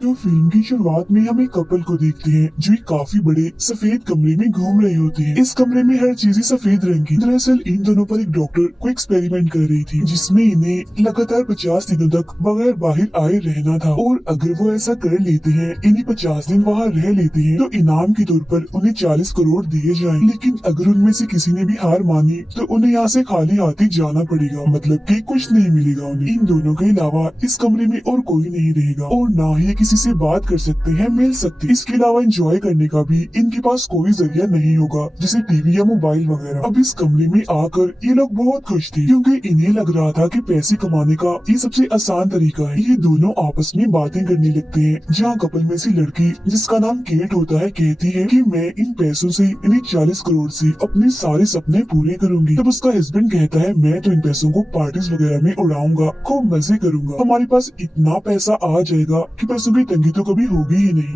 तो फिल्म की शुरुआत में हम एक कपल को देखते हैं जो एक काफी बड़े सफेद कमरे में घूम रहे होते हैं। इस कमरे में हर चीज सफेद रंग की। दरअसल इन दोनों पर एक डॉक्टर को एक्सपेरिमेंट कर रही थी जिसमें इन्हें लगातार 50 दिनों तक बगैर बाहर आए रहना था, और अगर वो ऐसा कर लेते हैं, इन्हीं 50 दिन वहाँ रह लेते हैं, तो इनाम के तौर पर उन्हें 40 करोड़ दिए जाएं। लेकिन अगर उनमें से किसी ने भी हार मानी तो उन्हें यहाँ से खाली हाथ ही जाना पड़ेगा, मतलब कि कुछ नहीं मिलेगा उन्हें। इन दोनों के अलावा इस कमरे में और कोई नहीं रहेगा और ना ही किसी से बात कर सकते हैं, मिल सकते। इसके अलावा एंजॉय करने का भी इनके पास कोई जरिया नहीं होगा, जैसे टीवी या मोबाइल वगैरह। अब इस कमरे में आकर ये लोग बहुत खुश थे क्योंकि इन्हें लग रहा था कि पैसे कमाने का ये सबसे आसान तरीका है। ये दोनों आपस में बातें करने लगते हैं, जहाँ कपल में से लड़की जिसका नाम केट होता है कहती है कि मैं इन पैसों से इन्हें 40 करोड़ से अपने सारे सपने पूरे करूंगी। तब उसका हस्बैंड कहता है मैं तो इन पैसों को पार्टीज वगैरह में उड़ाऊंगा, खूब मजे करूंगा, हमारे पास इतना पैसा आ जाएगा कि पैसों की तंगी तो कभी होगी ही नहीं।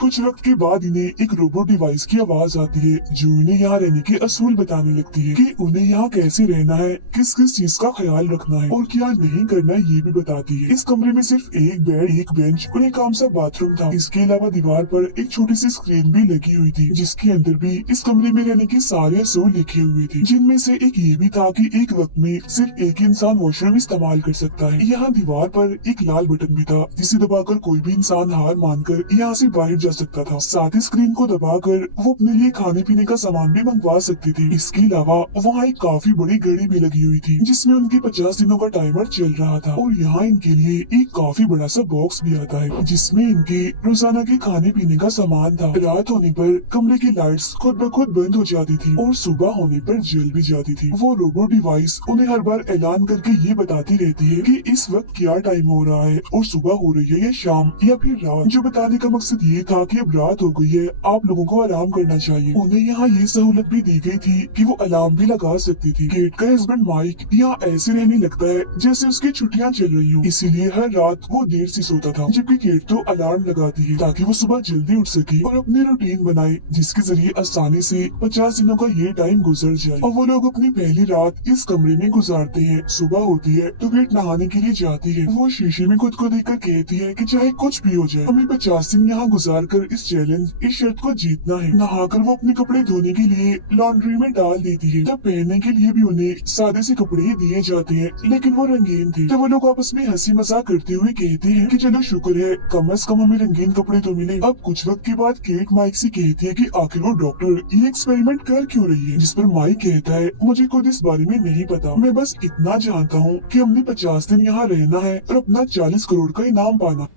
कुछ वक्त के बाद इन्हें एक रोबोट डिवाइस की आवाज आती है जो इन्हें यहाँ रहने के असूल बताने लगती है कि उन्हें यहाँ कैसे रहना है, किस किस चीज का ख्याल रखना है और क्या नहीं करना है, ये भी बताती है। इस कमरे में सिर्फ एक बेड, एक बेंच और एक आम सा बाथरूम था। इसके अलावा दीवार पर एक छोटी सी स्क्रीन भी लगी हुई थी जिसके अंदर भी इस कमरे में रहने के सारे असूल लिखे हुए थे, जिनमें से एक ये भी था कि एक वक्त में सिर्फ एक इंसान वॉशरूम इस्तेमाल कर सकता है। यहाँ दीवार पर एक लाल बटन भी था जिसे दबाकर कोई भी इंसान हार मानकर यहाँ से बाहर जा सकता था। साथ ही स्क्रीन को दबाकर वो अपने लिए खाने पीने का सामान भी मंगवा सकती थी। इसके अलावा वहाँ एक काफी बड़ी घड़ी भी लगी हुई थी जिसमें उनके 50 दिनों का टाइमर चल रहा था, और यहाँ इनके लिए एक काफी बड़ा सा बॉक्स भी आता है जिसमें इनके रोजाना के खाने पीने का सामान था। रात होने पर कमरे की लाइट्स खुद ब खुद बंद हो जाती थी और सुबह होने पर जल भी जाती थी। वो रोबोट डिवाइस उन्हें हर बार ऐलान करके ये बताती रहती है कि इस वक्त क्या टाइम हो रहा है और सुबह हो रही है या शाम या फिर रात, जो बताने का मकसद ये था कि अब रात हो गई है, आप लोगों को आराम करना चाहिए। उन्हें यहाँ ये सहूलत भी दी गई थी कि वो अलार्म भी लगा सकती थी। केट का हस्बैंड माइक यहाँ ऐसे रहने लगता है जैसे उसकी छुट्टियाँ चल रही हो, इसीलिए हर रात वो देर से सोता था, जबकि केट तो अलार्म लगाती है ताकि वो सुबह जल्दी उठ सके और अपनी रूटीन बनाए जिसके जरिए आसानी से 50 दिनों का ये टाइम गुजर जाए। और वो लोग अपनी पहली रात इस कमरे में गुजारते हैं। सुबह होती है तो केट नहाने के लिए जाती है। वो शीशे में खुद को देखकर कहती है कि चाहे कुछ भी हो जाए, हमें 50 दिन यहाँ गुजार कर इस चैलेंज, इस शर्त को जीतना है। नहाकर वो अपने कपड़े धोने के लिए लॉन्ड्री में डाल देती है। तब पहनने के लिए भी उन्हें सादे से कपड़े ही दिए जाते हैं, लेकिन वो रंगीन थे। तब वो लोग आपस में हंसी मजाक करते हुए कहते हैं कि चलो शुक्र है, कम से कम हमें रंगीन कपड़े तो मिले। अब कुछ वक्त के बाद केट माइक से कहती है कि आखिर वो डॉक्टर ये एक्सपेरिमेंट कर क्यों रही है, जिस पर माइक कहता है मुझे खुद इस बारे में नहीं पता, मैं बस इतना जानता हूँ कि हमने 50 दिन यहाँ रहना है और अपना 40 करोड़ का इनाम पाना।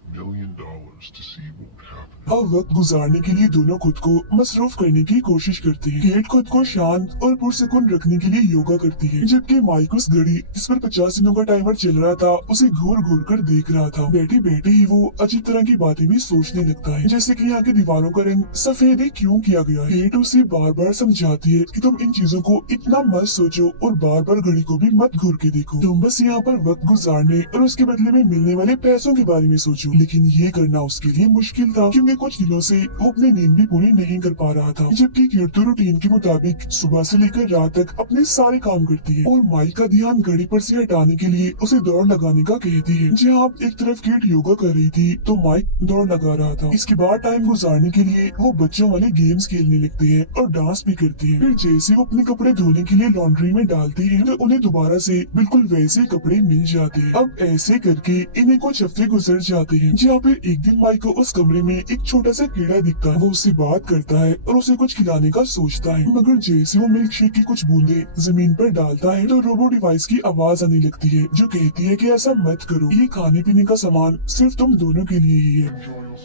अब वक्त गुजारने के लिए दोनों खुद को मसरूफ करने की कोशिश करते हैं। केट खुद को शांत और पुरसुकून रखने के लिए योगा करती है, जबकि माइक उस घड़ी जिस पर 50 दिनों का टाइमर चल रहा था उसे घूर घूर कर देख रहा था। बैठे बैठे ही वो अजीब तरह की बातें भी सोचने लगता है, जैसे कि यहाँ की दीवारों का रंग सफेद ही क्यों किया गया है। केट उसे बार बार समझाती है कि तुम इन चीजों को इतना मत सोचो और बार बार घड़ी को भी मत घूर के देखो, तुम बस यहाँ पर वक्त गुजारने और उसके बदले में मिलने वाले पैसों के बारे में सोचो। लेकिन ये करना उसके लिए मुश्किल था क्योंकि कुछ दिनों से वो अपनी नींद भी पूरी नहीं कर पा रहा था, जबकि केट तो रूटीन के मुताबिक सुबह से लेकर रात तक अपने सारे काम करती है। और माइक का ध्यान घड़ी पर से हटाने के लिए उसे दौड़ लगाने का कहती है। जहाँ आप एक तरफ केट योगा कर रही थी तो माइक दौड़ लगा रहा था। इसके बाद टाइम गुजारने के लिए वो बच्चों वाले गेम्स खेलने लगते हैं और डांस भी करती है। फिर जैसे वो अपने कपड़े धोने के लिए लॉन्ड्री में डालते हैं तो उन्हें दोबारा से बिल्कुल वैसे कपड़े मिल जाते हैं। अब ऐसे करके इन्हें कुछ हफ्ते गुजर जाते हैं, जहाँ पे एक दिन माइक को उस कमरे में एक छोटा सा कीड़ा दिखता है। वो उससे बात करता है और उसे कुछ खिलाने का सोचता है, मगर जैसे वो मिल्क शेक की कुछ बूंदे जमीन पर डालता है तो रोबो डिवाइस की आवाज आने लगती है जो कहती है कि ऐसा मत करो, ये खाने पीने का सामान सिर्फ तुम दोनों के लिए ही है।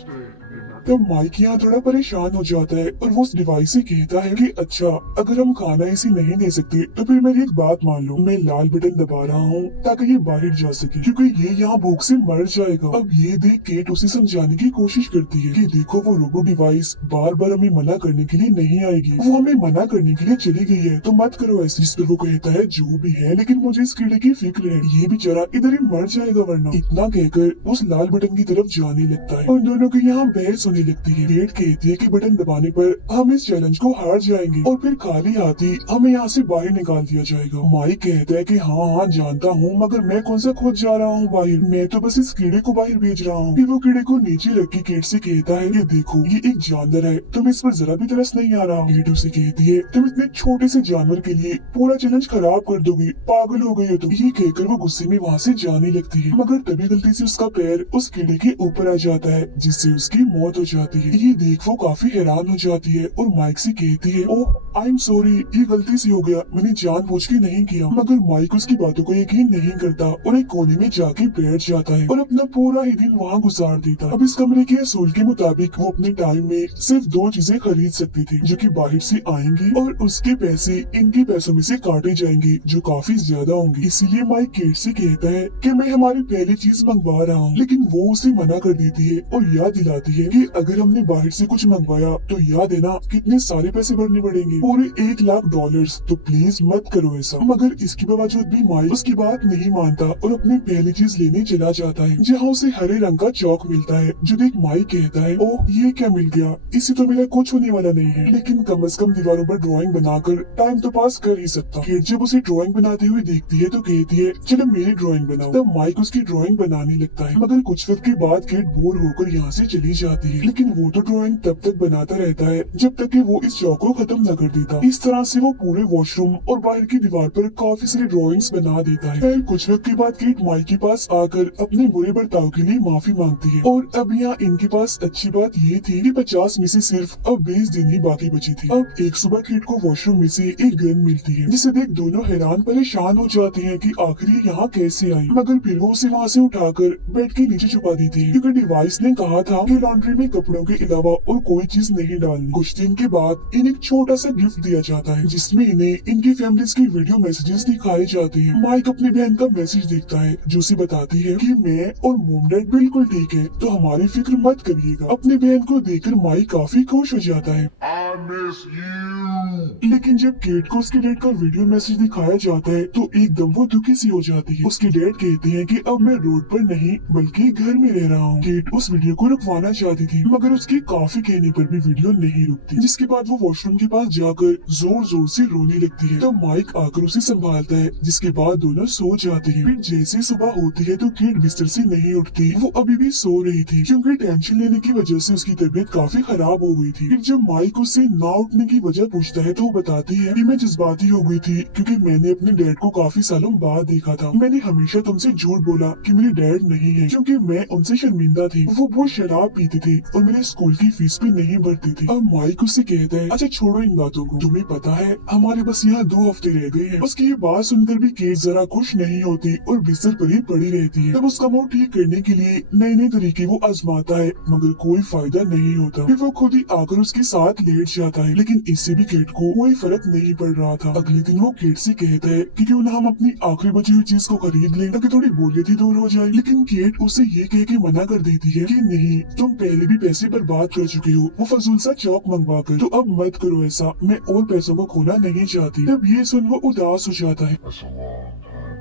तब माइक यहाँ थोड़ा परेशान हो जाता है और वो उस डिवाइस से कहता है कि अच्छा, अगर हम खाना इसे नहीं दे सकते तो फिर मेरी एक बात मान लो, मैं लाल बटन दबा रहा हूँ ताकि ये बाहर जा सके क्योंकि ये यहाँ भूख से मर जाएगा। अब ये देख केट उसे समझाने की कोशिश करती है कि देखो वो रोबो डिवाइस बार बार हमें मना करने के लिए नहीं आएगी, वो हमें मना करने के लिए चली गई है, तो मत करो ऐसी। जिस पर वो कहता है जो भी है, लेकिन मुझे इस कीड़े की फिक्र है, ये बेचारा इधर ही मर जाएगा वरना। इतना कहकर उस लाल बटन की तरफ जाने लगता है और दोनों की यहाँ बहस होने करने लगती है। केट कहती है कि बटन दबाने पर हम इस चैलेंज को हार जाएंगे और फिर खाली हाथ ही हमें यहाँ से बाहर निकाल दिया जाएगा। माइक कहता है कि हाँ हाँ जानता हूँ, मगर मैं कौन सा खुद जा रहा हूँ बाहर, मैं तो बस इस कीड़े को बाहर भेज रहा हूँ। फिर वो कीड़े को नीचे रख के केट से कहता है कि देखो ये एक जानवर है, तुम इस पर जरा भी तरस नहीं आ रहा। केट उसे कहती है तुम इतने छोटे से जानवर के लिए पूरा चैलेंज खराब कर दोगी, पागल हो गई हो तुम। ये कहकर वो गुस्से में वहाँ से जाने लगती है, मगर तभी गलती से उसका पैर उस कीड़े के ऊपर आ जाता है, जिससे उसकी मौत हो जाती है। ये देख वो काफी हैरान हो जाती है और माइक से कहती है ओह आई एम सॉरी, ये गलती से हो गया, मैंने जानबूझ के नहीं किया। मगर माइक उसकी बातों को यकीन नहीं करता और एक कोने में जाके बैठ जाता है और अपना पूरा ही दिन वहाँ गुजार देता। अब इस कमरे के असूल के मुताबिक वो अपने टाइम में सिर्फ 2 चीजें खरीद सकती थी, जो कि बाहर से आएंगी और उसके पैसे इनके पैसों में से काटे जाएंगे, जो काफी ज्यादा होंगे। इसीलिए माइक केट से कहता है कि मैं हमारी पहली चीज मंगवा रहा हूँ, लेकिन वो उसे मना कर देती है और याद दिलाती है कि अगर हमने बाहर से कुछ मंगवाया तो याद है ना कितने सारे पैसे भरने पड़ेंगे, पूरे $1,00,000, तो प्लीज मत करो ऐसा। मगर इसके बावजूद भी माइक उसकी बात नहीं मानता और अपनी पहली चीज लेने चला जाता है, जहाँ उसे हरे रंग का चौक मिलता है, जो देख माइक कहता है ओह ये क्या मिल गया, इससे तो मेरा कुछ होने वाला नहीं है, लेकिन कम से कम दीवारों पर ड्राइंग बनाकर टाइम तो पास कर ही सकता। केट जब उसे ड्राइंग बनाते हुए देखती है तो कहती है चलो मेरी ड्राइंग बनाओ। तब माइक उसकी ड्राइंग बनाने लगता है, मगर कुछ वक्त के बाद केट बोर होकर यहाँ से चली जाती है, लेकिन वो तो ड्राइंग तब तक बनाता रहता है जब तक कि वो इस चौक को खत्म न कर देता। इस तरह से वो पूरे वॉशरूम और बाहर की दीवार पर काफी सारी ड्राइंग्स बना देता है। फिर कुछ वक्त के बाद केट माइक के पास आकर अपने बुरे बर्ताव के लिए माफी मांगती है और अब यहाँ इनके पास अच्छी बात ये थी कि 50 में से सिर्फ अब 20 दिन ही बाकी बची थी। अब एक सुबह केट को वॉशरूम में से एक गन मिलती है, जिसे देख दोनों हैरान परेशान हो जाते हैं कि आखिर ये यहाँ कैसे आई, मगर फिर वो उसे वहाँ से उठाकर बेड के नीचे छुपा देती है, क्योंकि डिवाइस ने कहा था कि लॉन्ड्री में कपड़ों के अलावा और कोई चीज नहीं डालनी। कुछ दिन के बाद इन्हें एक छोटा सा गिफ्ट दिया जाता है, जिसमें इन्हें इनकी फैमिलीज की वीडियो मैसेजेस दिखाए जाते हैं। माइक अपनी बहन का मैसेज देखता है जो उसे बताती है कि मैं और मॉम डैड बिल्कुल ठीक है, तो हमारी फिक्र मत करिएगा। अपनी बहन को देखकर माइक काफी खुश हो जाता है। I miss you। लेकिन जब केट को उसके डैड का वीडियो मैसेज दिखाया जाता है तो एकदम वो दुखी सी हो जाती है। उसके डैड कहते हैं कि अब मैं रोड पर नहीं बल्कि घर में रह रहा हूँ। केट उस वीडियो को रुकवाना चाहती थी, मगर उसके काफी कहने पर भी वीडियो नहीं रुकती, जिसके बाद वो वॉशरूम के पास जाकर जोर जोर से रोने लगती है। तो माइक आकर उसे संभालता है, जिसके बाद दोनों सो जाते हैं। फिर जैसे सुबह होती है तो केट बिस्तर से नहीं उठती, वो अभी भी सो रही थी, क्योंकि टेंशन लेने की वजह से उसकी तबीयत काफी खराब हो गई थी। फिर जब माइक उससे ना उठने की वजह पूछता है तो वो बताती है कि मैं जज्बाती हो गई थी, क्योंकि मैंने अपने डैड को काफी सालों बाद देखा था। मैंने हमेशा तुमसे झूठ बोला कि मेरे डैड नहीं है, क्योंकि मैं उनसे शर्मिंदा थी। वो बहुत शराब पीते थे और मेरे स्कूल की फीस भी नहीं भरती थी। अब माइक उससे कहता है अच्छा छोड़ो इन बातों को, तुम्हें पता है हमारे बस यहाँ 2 हफ्ते रह गए हैं। उसकी ये बात सुनकर भी केट जरा खुश नहीं होती और बिस्तर पर ही पड़ी रहती है। तब उसका मूड ठीक करने के लिए नए नए तरीके वो आजमाता है, मगर कोई फायदा नहीं होता। फिर वो खुद ही आकर उसके साथ लेट जाता है, लेकिन इससे भी केट को कोई फर्क नहीं पड़ रहा था। अगले दिन वो केट से कहता है कि क्यों ना हम अपनी आखिरी बची हुई चीज को खरीद लें ताकि थोड़ी बोरियत ही दूर हो जाए। लेकिन केट उसे ये कह के मना कर देती है कि नहीं, तुम पहले भी पैसे बर्बाद कर चुकी हो वो फजूल सा चौक मंगवा कर, तो अब मत करो ऐसा, मैं और पैसों को खोना नहीं चाहती। तब ये सुन वो उदास हो जाता है।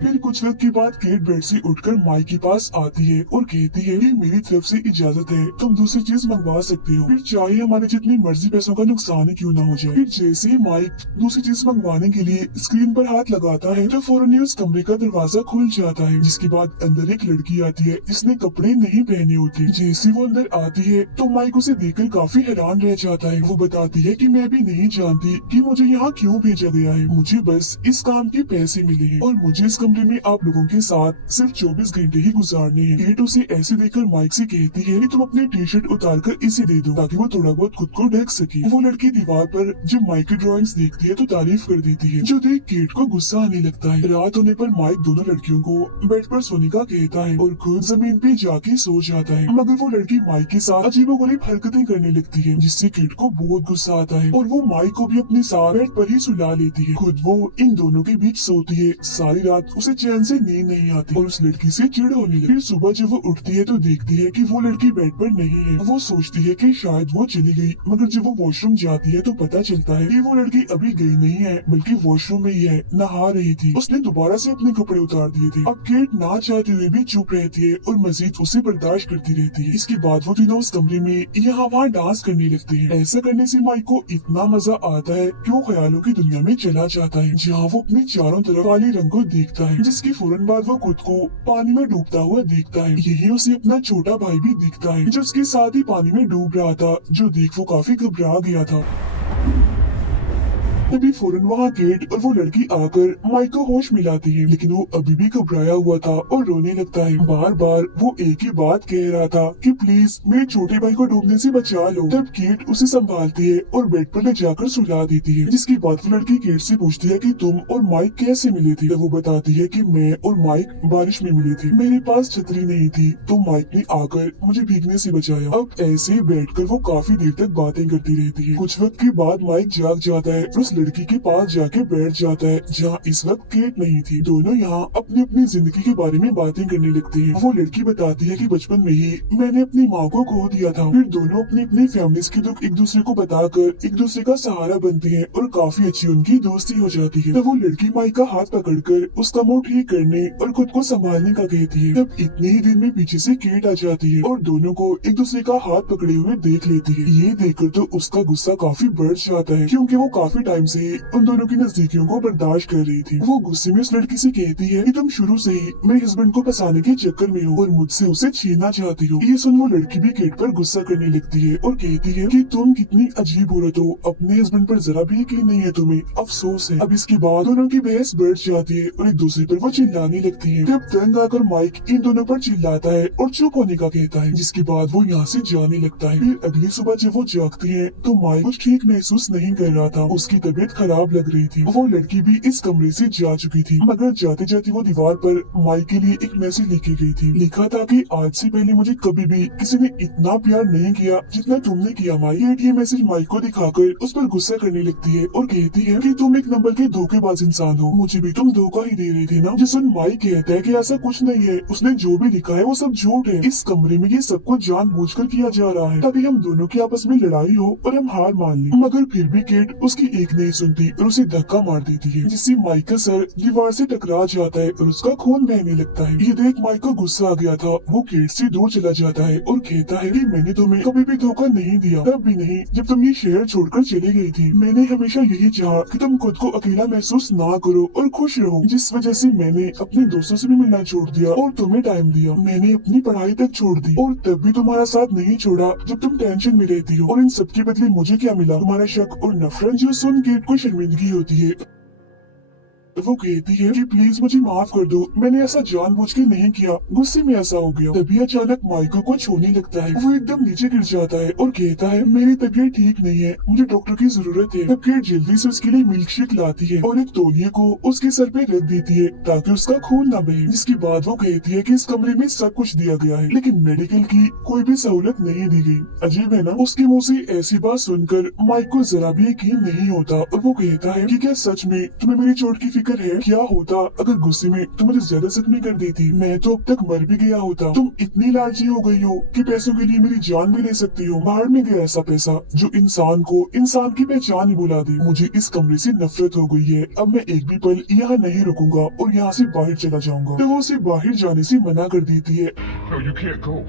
फिर कुछ वक्त के बाद केट बेड से उठकर माइक के पास आती है और कहती है कि मेरी तरफ से इजाजत है, तुम दूसरी चीज मंगवा सकते हो, फिर चाहे हमारे जितनी मर्जी पैसों का नुकसान ही क्यों ना हो जाए। फिर जैसे ही माइक दूसरी चीज मंगवाने के लिए स्क्रीन पर हाथ लगाता है तो फौरन ही उस कमरे का दरवाजा खुल जाता है, जिसके बाद अंदर एक लड़की आती है जिसने कपड़े नहीं पहने होते। जैसे वो अंदर आती है तो माइक उसे देखकर काफी हैरान रह जाता है। वो बताती है कि मैं भी नहीं जानती कि मुझे यहाँ क्यों भेजा गया है, मुझे बस इस काम के पैसे मिले हैं और मुझे इस कमरे में आप लोगों के साथ सिर्फ 24 घंटे ही गुजारने हैं। केट उसे ऐसे देखकर माइक से कहती है कि तुम अपनी टी शर्ट उतार कर इसे दे दो ताकि वो थोड़ा बहुत खुद को ढक सके। वो लड़की दीवार पर जब माइक की ड्राइंग्स देखती है तो तारीफ कर देती है, जो देख केट को गुस्सा आने लगता है। रात होने पर माइक दोनों लड़कियों को बेड पर सोने का कहता है और खुद जमीन पे जाके सो जाता है, मगर वो लड़की माइक के साथ अजीबोगरीब हरकतें करने लगती है, जिससे केट को बहुत गुस्सा आता है और वो माइक को भी अपने साथ बेड पर ही सुला लेती है। खुद वो इन दोनों के बीच सोती है। सारी रात उसे चैन से नींद नहीं आती और उस लड़की से चिढ़ होने लगती। फिर सुबह जब वो उठती है तो देखती है कि वो लड़की बेड पर नहीं है। वो सोचती है कि शायद वो चली गई, मगर जब वो वॉशरूम जाती है तो पता चलता है कि वो लड़की अभी गई नहीं है बल्कि वॉशरूम में ही है, नहा रही थी। उसने दोबारा से अपने कपड़े उतार दिए थे। अब केट ना चाहते हुए भी चुप रहती है और मजीद उसे बर्दाश्त करती रहती है। इसके बाद वो तीनों उस कमरे में यहाँ वहाँ डांस करने लगते हैं। ऐसा करने से माइक को इतना मजा आता है कि वो ख्यालों की दुनिया में चला जाता है, जहाँ वो अपने चारों तरफ काले रंग को देखता है, जिसकी फौरन बाद वो खुद को पानी में डूबता हुआ देखता है। यही उसे अपना छोटा भाई भी दिखता है जो उसके साथ ही पानी में डूब रहा था, जो देख वो काफी घबरा गया था। तभी फौरन वहाँ केट और वो लड़की आकर माइक को होश मिलाती है, लेकिन वो अभी भी घबराया हुआ था और रोने लगता है। बार बार वो एक ही बात कह रहा था कि प्लीज मेरे छोटे भाई को डूबने से बचा लो। तब केट उसे संभालती है और बेड पर ले जाकर सुला देती है, जिसके बाद वो लड़की केट से पूछती है कि तुम और माइक कैसे मिले थे। तब वो बताती है कि मैं और माइक बारिश में मिले थे, मेरे पास छतरी नहीं थी तो माइक ने आकर मुझे भीगने से बचाया। अब ऐसे ही बैठकर वो काफी देर तक बातें करती रहती है। कुछ वक्त के बाद माइक जाग जाता है, उस लड़की के पास जाके बैठ जाता है जहाँ इस वक्त केट नहीं थी। दोनों यहाँ अपनी अपनी जिंदगी के बारे में बातें करने लगते हैं। वो लड़की बताती है कि बचपन में ही मैंने अपनी माँ को खो दिया था। फिर दोनों अपनी अपनी फैमिलीज के दुख एक दूसरे को बताकर एक दूसरे का सहारा बनती है और काफी अच्छी उनकी दोस्ती हो जाती है। तब वो लड़की माइक का हाथ पकड़कर उसका मुंह ठीक करने और खुद को संभालने का कहती है। तब इतने ही दिन में पीछे से केट आ जाती है और दोनों को एक दूसरे का हाथ पकड़े हुए देख लेती है। ये देखकर तो उसका गुस्सा काफी बढ़ जाता है, क्योंकि वो काफी टाइम से उन दोनों की नजदीकियों को बर्दाश्त कर रही थी। वो गुस्से में उस लड़की से कहती है कि तुम शुरू से ही मेरे हस्बैंड को फंसाने के चक्कर में हो और मुझसे उसे छीनना चाहती हो। ये सुन वो लड़की भी केट पर गुस्सा करने लगती है और कहती है कि तुम कितनी अजीब औरत हो, अपने हस्बैंड पर जरा भी यकीन नहीं है तुम्हें, अफसोस है। अब इसके बाद दोनों की बहस बढ़ जाती है और एक दूसरे पर वो चिल्लाने लगती है। तब तंग आकर माइक इन दोनों पर चिल्लाता है और चुप होने का कहता है, जिसके बाद वो यहाँ से जाने लगता है। फिर अगली सुबह जब वो जागती है तो माइक कुछ ठीक महसूस नहीं कर रहा था, उसकी तबीयत खराब लग रही थी। वो लड़की भी इस कमरे से जा चुकी थी, मगर जाते जाते वो दीवार पर माइक के लिए एक मैसेज लिखी गई थी। लिखा था कि आज से पहले मुझे कभी भी किसी ने इतना प्यार नहीं किया जितना तुमने किया माइक। ये मैसेज माइक को दिखाकर उस पर गुस्सा करने लगती है और कहती है कि तुम एक नंबर के धोखेबाज इंसान हो, मुझे भी तुम धोखा ही दे रही थी ना। जिस माइक कहता है कि ऐसा कुछ नहीं है, उसने जो भी लिखा है वो सब झूठ है। इस कमरे में ये सब कुछ जानबूझकर किया जा रहा है ताकि हम दोनों की आपस में लड़ाई हो और हम हार मान लें। मगर फिर भी केट उसकी एक नहीं सुनती और उसे धक्का मार देती है, जिससे माइक का सर दीवार से टकरा जाता है और उसका खून बहने लगता है। ये देख माइक को गुस्सा आ गया था, वो केट से दूर चला जाता है और कहता है कि मैंने तुम्हें कभी भी धोखा नहीं दिया, तब भी नहीं जब तुम ये शहर छोड़कर चली गई थी। मैंने हमेशा यही चाहा कि तुम खुद को अकेला महसूस ना करो और खुश रहो, जिस वजह से मैंने अपने दोस्तों से भी मिलना छोड़ दिया और तुम्हें टाइम दिया। मैंने अपनी पढ़ाई तक छोड़ दी और तब भी तुम्हारा साथ नहीं छोड़ा जब तुम टेंशन में रहती हो। और इन सब के बदले मुझे क्या मिला? तुम्हारा शक और नफरत। जो सुन केट को शर्मिंदगी होती है। वो कहती है कि प्लीज मुझे माफ कर दो, मैंने ऐसा जानबूझ के नहीं किया, गुस्से में ऐसा हो गया। तभी अचानक माइको को छूने लगता है, वो एकदम नीचे गिर जाता है और कहता है मेरी तबीयत ठीक नहीं है, मुझे डॉक्टर की जरूरत है। तब केट जल्दी से उसके लिए मिल्क शेक लाती है और एक तौलिए को उसके सर पे रख देती है ताकि उसका खून न बहे। जिसके बाद वो कहती है कि इस कमरे में सब कुछ दिया गया है लेकिन मेडिकल की कोई भी सहूलत नहीं दी गई। अजीब है ना? उसके मुँह से ऐसी बात सुनकर माइक को जरा भी यकीन नहीं होता और वो कहता है कि क्या सच में तुम्हें मेरी चोट की फिक्र है? क्या होता अगर गुस्से में तुम मुझे ज्यादा जख्मी कर देती? मैं तो अब तक मर भी गया होता। तुम इतनी लालची हो गई हो कि पैसों के लिए मेरी जान भी ले सकती हो। बाहर में गया ऐसा पैसा जो इंसान को इंसान की पहचान ही भुला दे। मुझे इस कमरे से नफरत हो गई है, अब मैं एक भी पल यहाँ नहीं रुकूंगा और यहाँ से बाहर चला जाऊंगा। तो वो उसे बाहर जाने से मना कर देती है। No, you can't go.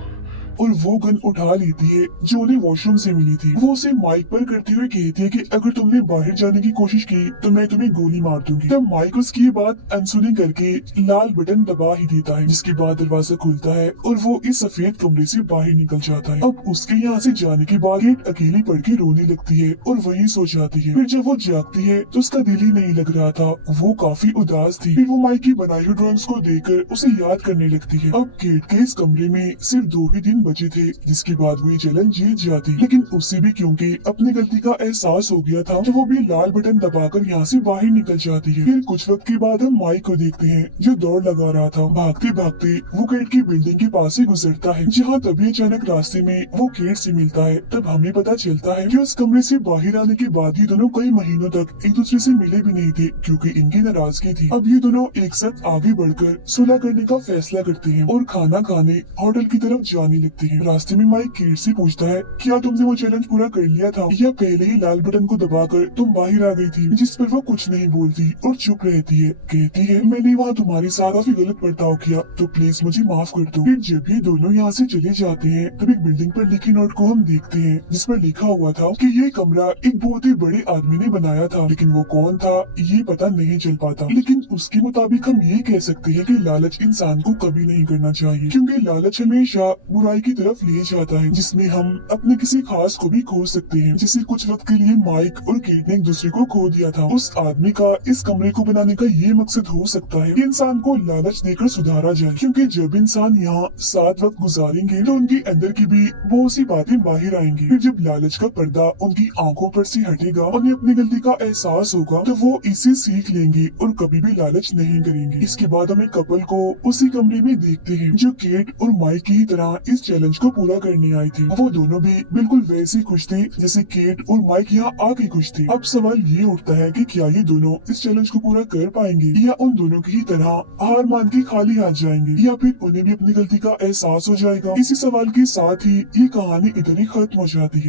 और वो गन उठा लेती है जो उन्हें वॉशरूम से मिली थी। वो उसे माइक पर करते हुए कहती है कि अगर तुमने बाहर जाने की कोशिश की तो मैं तुम्हें गोली मार दूंगी। तब माइक उसकी ये बात अनसुनी करके लाल बटन दबा ही देता है, जिसके बाद दरवाजा खुलता है और वो इस सफेद कमरे से बाहर निकल जाता है। अब उसके यहाँ से जाने के बाद केट अकेली पड़ के रोने लगती है और वहीं सो जाती है। फिर जब वो जागती है तो उसका दिल ही नहीं लग रहा था, वो काफी उदास थी। फिर वो माइक की बनाई हुई ड्राइंग्स को देखकर उसे याद करने लगती है। अब केट के इस कमरे में सिर्फ 2 ही दिन बचे थे, जिसके बाद वो ये चैलेंज जीत जाती। लेकिन उससे भी क्योंकि अपनी गलती का एहसास हो गया था, तो वो भी लाल बटन दबाकर यहाँ से बाहर निकल जाती है। फिर कुछ वक्त के बाद हम माइक को देखते हैं जो दौड़ लगा रहा था। भागते भागते वो केट की बिल्डिंग के पास से गुजरता है, जहाँ तभी अचानक रास्ते में वो केट से मिलता है। तब हमें पता चलता है कि उस कमरे से बाहर आने के बाद ये दोनों कई महीनों तक एक दूसरे से मिले भी नहीं थे, क्योंकि इनकी नाराजगी थी। अब ये दोनों एक साथ आगे बढ़कर सुलह करने का फैसला करते हैं और खाना खाने होटल की तरफ जाने लगते हैं। रास्ते में माइक केट से पूछता है, क्या तुमने वो चैलेंज पूरा कर लिया था या पहले ही लाल बटन को दबाकर तुम बाहर आ गई थी? जिस पर वो कुछ नहीं बोलती और चुप रहती है। कहती है, मैंने वहाँ तुम्हारे साथ काफी गलत बर्ताव किया, तो प्लीज मुझे माफ कर दो। फिर जब ये दोनों यहाँ से चले जाते हैं, तब एक बिल्डिंग पर लिखे नोट को हम देखते हैं, जिस पर लिखा हुआ था कि ये कमरा एक बहुत ही बड़े आदमी ने बनाया था, लेकिन वो कौन था ये पता नहीं चल पाता। लेकिन उसके मुताबिक हम ये कह सकते हैं कि लालच इंसान को कभी नहीं करना चाहिए, क्योंकि लालच हमेशा बुराई की तरफ ले जाता है, जिसमें हम अपने किसी खास को भी खो सकते हैं। जैसे कुछ वक्त के लिए माइक और केट ने एक दूसरे को खो दिया था। उस आदमी का इस कमरे को बनाने का ये मकसद हो सकता है कि इंसान को लालच देकर सुधारा जाए, क्योंकि जब इंसान यहाँ साथ वक्त गुजारेंगे तो उनके अंदर की भी बहुत सी बातें बाहर आएंगी। फिर जब लालच का पर्दा उनकी आंखों पर से हटेगा, उन्हें अपनी गलती का एहसास होगा, तो वो इसे सीख लेंगे और कभी भी लालच नहीं करेंगे। इसके बाद हम एक कपल को उसी कमरे में देखते हैं जो केट और माइक की तरह इस चैलेंज को पूरा करने आई थी। वो दोनों भी बिल्कुल वैसे खुश थे जैसे केट और माइक यहाँ आके खुश थे। अब सवाल ये उठता है कि क्या ये दोनों इस चैलेंज को पूरा कर पाएंगे या उन दोनों की ही तरह हार मान के खाली हाथ जाएंगे, या फिर उन्हें भी अपनी गलती का एहसास हो जाएगा। इसी सवाल के साथ ही ये कहानी इतनी खत्म हो जाती है।